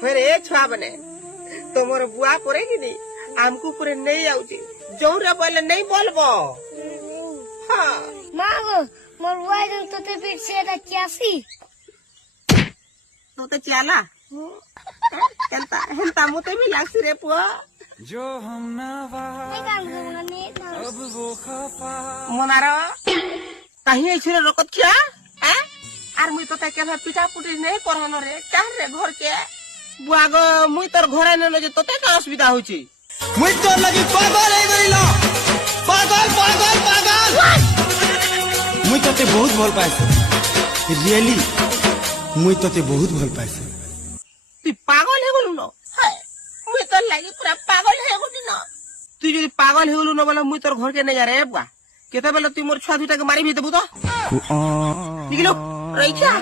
फिर ए छुआ बने तुमर बुआ करे कि नहीं हमको पूरे नहीं आउची जोरे बोले नहीं बोलबो हां माँ गो मोर बुआ जन तोते पीठ से ता क्यासी तो ते चाला हेंता हेंता मुते भी लागसी रे पुआ जो हम नवा अब वो खफा मनारो कहीं छरे रकत क्या हैं आर मुई तो के पिटा पुटी नहीं करहन रे काहे रे घर के बुआ गो मुई तोर घरे न जे तोते का असुविधा होची मुई तो लगी पागल है गइलो पागल पागल पागल मुई तोते बहुत भल पाइसे रियली मुई तोते बहुत भल पाइसे तू पागल हे बोलू न मुई तो लागी पूरा पागल हे गुदी न तू যদি পাগল हे बोलू न बोला मुई तोर घर के नहीं जा रे बुआ केते बेला तू मोर छुआ दुटा के मारी भी देबू तो निकलो रही क्या